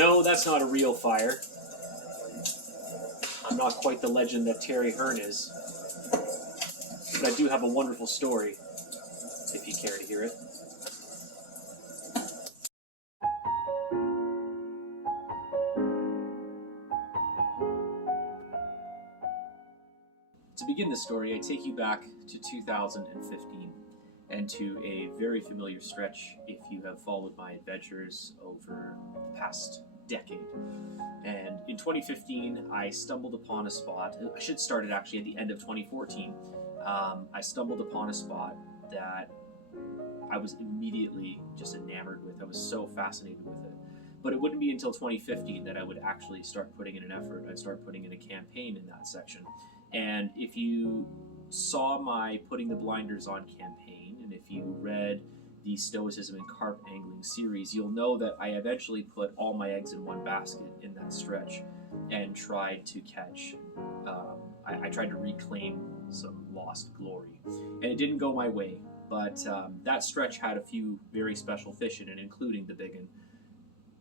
No, that's not a real fire. I'm not quite the legend that Terry Hearn is. But I do have a wonderful story, if you care to hear it. To begin this story, I take you back to 2015 and to a very familiar stretch if you have followed my adventures over the past decade. And in 2015, I stumbled upon a spot. I should start it actually at the end of 2014. I stumbled upon a spot that I was immediately just enamored with. I was so fascinated with it. But it wouldn't be until 2015 that I would actually start putting in an effort. I'd start putting in a campaign in that section. And if you saw my Putting the Blinders On campaign, and if you read the Stoicism and Carp Angling series, you'll know that I eventually put all my eggs in one basket in that stretch and tried to catch, I tried to reclaim some lost glory. And it didn't go my way, but that stretch had a few very special fish in it, including the biggin.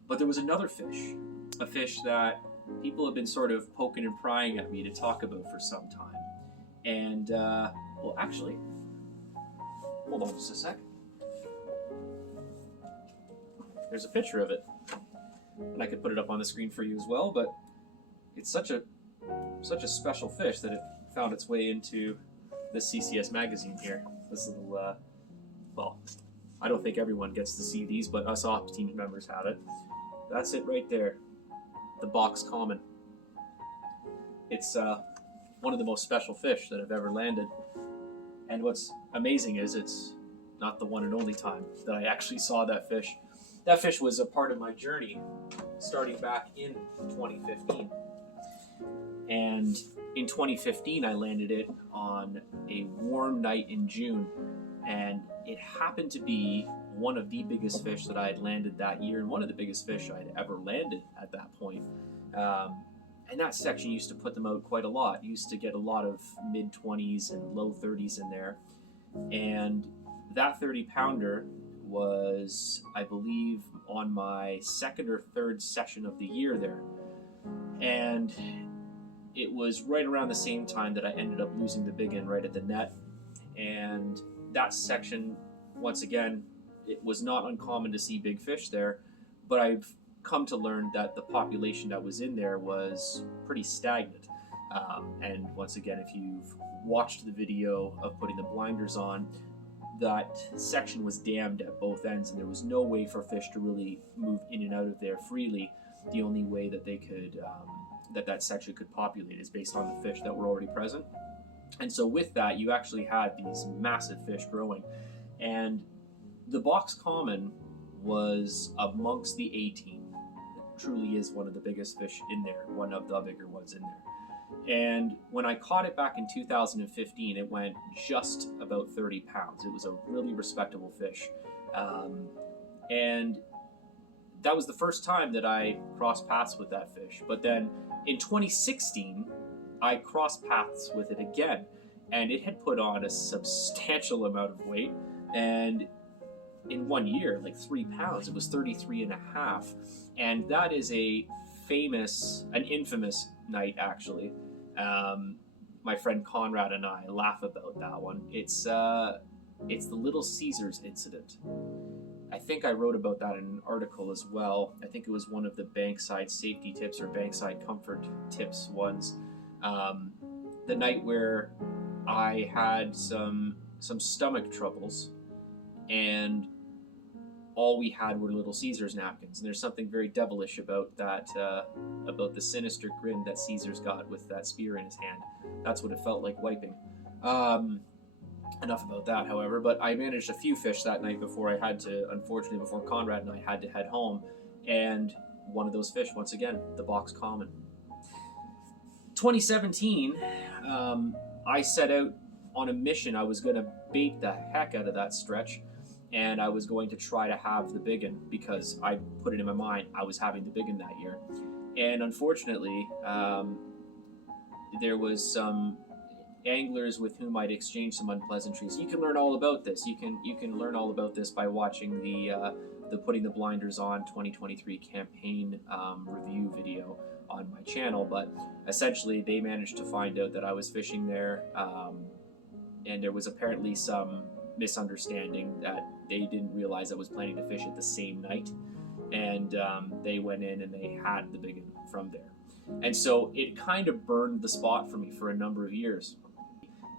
But there was another fish, a fish that people have been sort of poking and prying at me to talk about for some time. And, well, actually, hold on just a sec. There's a picture of it. And I could put it up on the screen for you as well, but it's such a special fish that it found its way into this CCS magazine here. This little, well, I don't think everyone gets to see these, but us ops team members have it. That's it right there. The box common. It's one of the most special fish that I've ever landed. And what's amazing is it's not the one and only time that I actually saw that fish. That fish was a part of my journey starting back in 2015. And in 2015, I landed it on a warm night in June. And it happened to be one of the biggest fish that I had landed that year, and one of the biggest fish I had ever landed at that point. And that section used to put them out quite a lot. Used to get a lot of mid-20s and low 30s in there. And that 30-pounder was, I believe, on my second or third session of the year there. And it was right around the same time that I ended up losing the biggin right at the net. And that section, once again, it was not uncommon to see big fish there, but I've come to learn that the population that was in there was pretty stagnant. And once again, if you've watched the video of Putting the Blinders On, that section was dammed at both ends, and there was no way for fish to really move in and out of there freely. The only way that they could, that section could populate is based on the fish that were already present. And so with that, you actually had these massive fish growing. And the box common was amongst the 18. It truly is one of the biggest fish in there, one of the bigger ones in there. And when I caught it back in 2015, it went just about 30 pounds. It was a really respectable fish. And that was the first time that I crossed paths with that fish. But then in 2016, I crossed paths with it again, and it had put on a substantial amount of weight. And in 1 year, like 3 pounds, it was 33 and a half. And that is an infamous night, actually. My friend Conrad and I laugh about that one. It's the Little Caesars incident. I think I wrote about that in an article as well. I think it was one of the bankside safety tips or bankside comfort tips ones. The night where I had some stomach troubles, and all we had were Little Caesars napkins. And there's something very devilish about that, about the sinister grin that Caesar's got with that spear in his hand. That's what it felt like wiping. Enough about that, however, but I managed a few fish that night before before Conrad and I had to head home. And one of those fish, once again, the box common. 2017, I set out on a mission. I was going to bait the heck out of that stretch, and I was going to try to have the biggin, because I put it in my mind I was having the biggin that year. And unfortunately, there was some anglers with whom I'd exchanged some unpleasantries. You can learn all about this. You can learn all about this by watching the Putting the Blinders On 2023 campaign review video on my channel. But essentially, they managed to find out that I was fishing there, and there was apparently some misunderstanding that they didn't realize I was planning to fish it the same night, and they went in and they had the biggin from there. And so it kind of burned the spot for me for a number of years.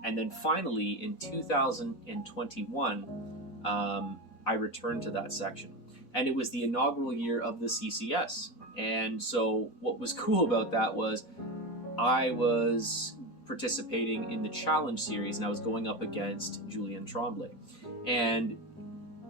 And then finally in 2021, I returned to that section, and it was the inaugural year of the CCS. And so what was cool about that was I was participating in the challenge series, and I was going up against Julian Tremblay. And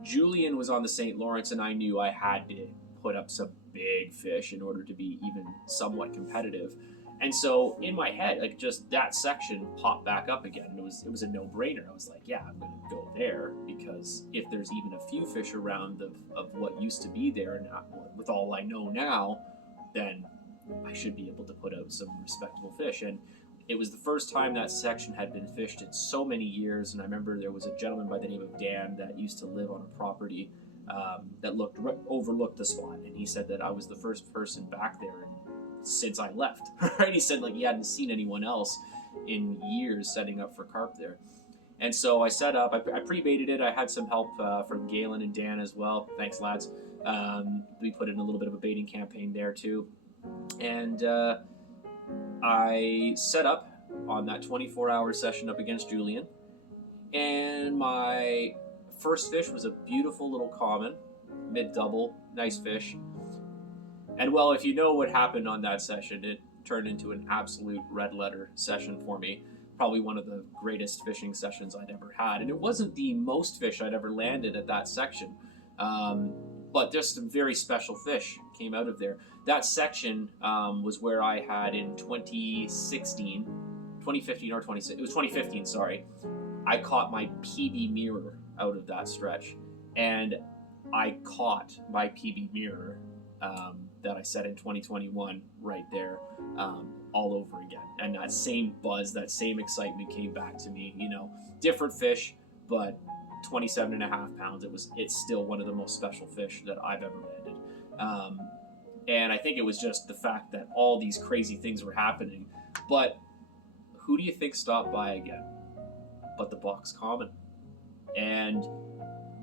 Julian was on the St. Lawrence, and I knew I had to put up some big fish in order to be even somewhat competitive. And so in my head, like, just that section popped back up again. And it was a no-brainer. I was like, yeah, I'm going to go there, because if there's even a few fish around of what used to be there, and with all I know now, then I should be able to put out some respectable fish. And it was the first time that section had been fished in so many years. And I remember there was a gentleman by the name of Dan that used to live on a property that overlooked the spot, and he said that I was the first person back there since I left. Right? He said, like, he hadn't seen anyone else in years setting up for carp there. And so I set up. I pre-baited it. I had some help from Galen and Dan as well. Thanks, lads. We put in a little bit of a baiting campaign there too, and I set up on that 24-hour session up against Julian, and my first fish was a beautiful little common, mid-double, nice fish. And well, if you know what happened on that session, it turned into an absolute red letter session for me. Probably one of the greatest fishing sessions I'd ever had. And it wasn't the most fish I'd ever landed at that section, but just some very special fish came out of there. That section was where I had in 2015 or 2016, it was 2015, sorry. I caught my PB mirror out of that stretch, and I caught my PB mirror that I set in 2021 right there, all over again. And that same buzz, that same excitement came back to me. You know, different fish, but 27.5 pounds. It's still one of the most special fish that I've ever landed. And I think it was just the fact that all these crazy things were happening. But who do you think stopped by again but the Box Common? And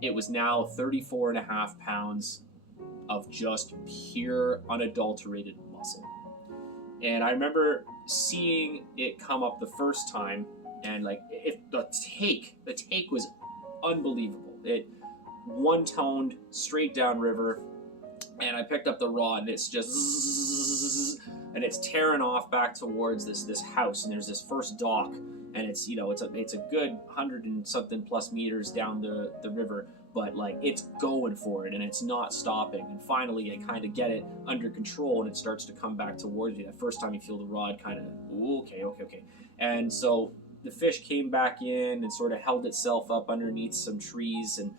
it was now 34.5 pounds of just pure, unadulterated muscle. And I remember seeing it come up the first time, and like, the take was unbelievable. It one-toned straight down river, and I picked up the rod, and it's just zzz, and it's tearing off back towards this house, and there's this first dock, and it's, you know, it's a good 100 and something plus meters down the river, but like, it's going for it, and it's not stopping. And finally I kind of get it under control, and it starts to come back towards me. That first time you feel the rod kind of, okay. And so the fish came back in and sort of held itself up underneath some trees, and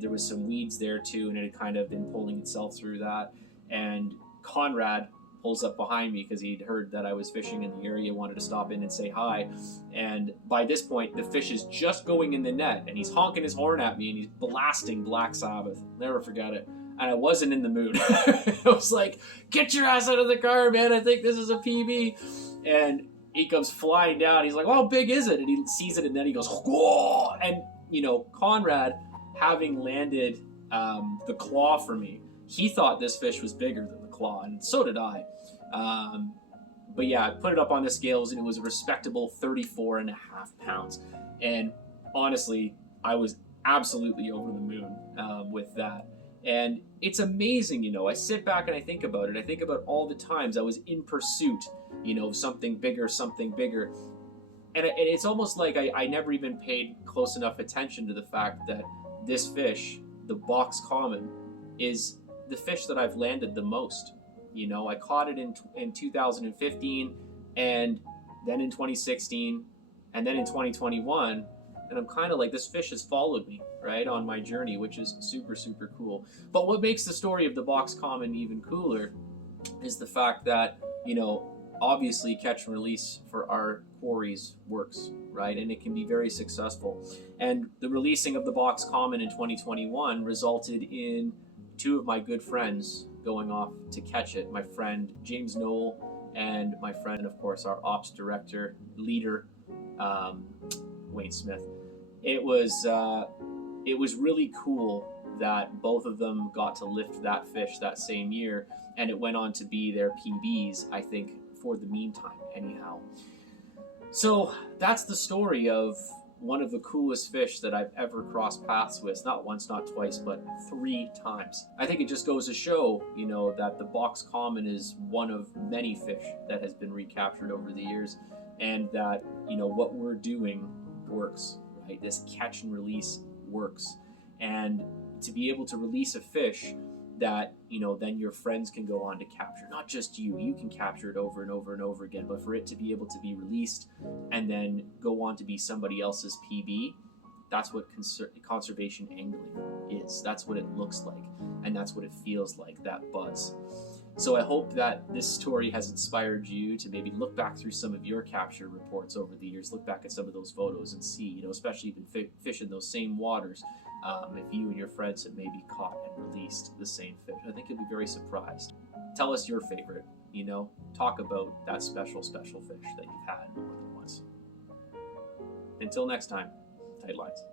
there was some weeds there too, and it had kind of been pulling itself through that. And Conrad pulls up behind me because he'd heard that I was fishing in the area, wanted to stop in and say hi. And by this point, the fish is just going in the net, and he's honking his horn at me, and he's blasting Black Sabbath. Never forget it. And I wasn't in the mood. I was like, get your ass out of the car, man. I think this is a PB. And he comes flying down. He's like, well, how big is it? And he sees it, and then he goes, whoa! And, you know, Conrad, having landed the claw for me, he thought this fish was bigger than the claw, and so did I. But yeah, I put it up on the scales, and it was a respectable 34.5 pounds. And honestly, I was absolutely over the moon with that. And it's amazing, you know, I sit back and I think about it. I think about all the times I was in pursuit, you know, of something bigger. And it's almost like I never even paid close enough attention to the fact that this fish, the Box Common, is the fish that I've landed the most. You know, I caught it in 2015, and then in 2016, and then in 2021, and I'm kind of like, this fish has followed me, right, on my journey, which is super, super cool. But what makes the story of the Box Common even cooler is the fact that, you know, obviously catch and release for our quarries works, right? And it can be very successful. And the releasing of the box common in 2021 resulted in two of my good friends going off to catch it. My friend James Knoll and my friend, of course, our ops director, leader, um, Wayne Smith. It was really cool that both of them got to lift that fish that same year, and it went on to be their PBs, I think, for the meantime, anyhow. So that's the story of one of the coolest fish that I've ever crossed paths with, not once, not twice, but 3 times. I think it just goes to show, that the box common is one of many fish that has been recaptured over the years, and that, what we're doing works, right? This catch and release works. And to be able to release a fish that, then your friends can go on to capture, not just you can capture it over and over and over again, but for it to be able to be released and then go on to be somebody else's PB, that's what conservation angling is. That's what it looks like, and that's what it feels like, that buzz. So I hope that this story has inspired you to maybe look back through some of your capture reports over the years, look back at some of those photos and see, especially if you've been fishing those same waters, if you and your friends have maybe caught and released the same fish. I think you'll be very surprised. Tell us your favorite, talk about that special fish that you've had more than once. Until next time, tight lines.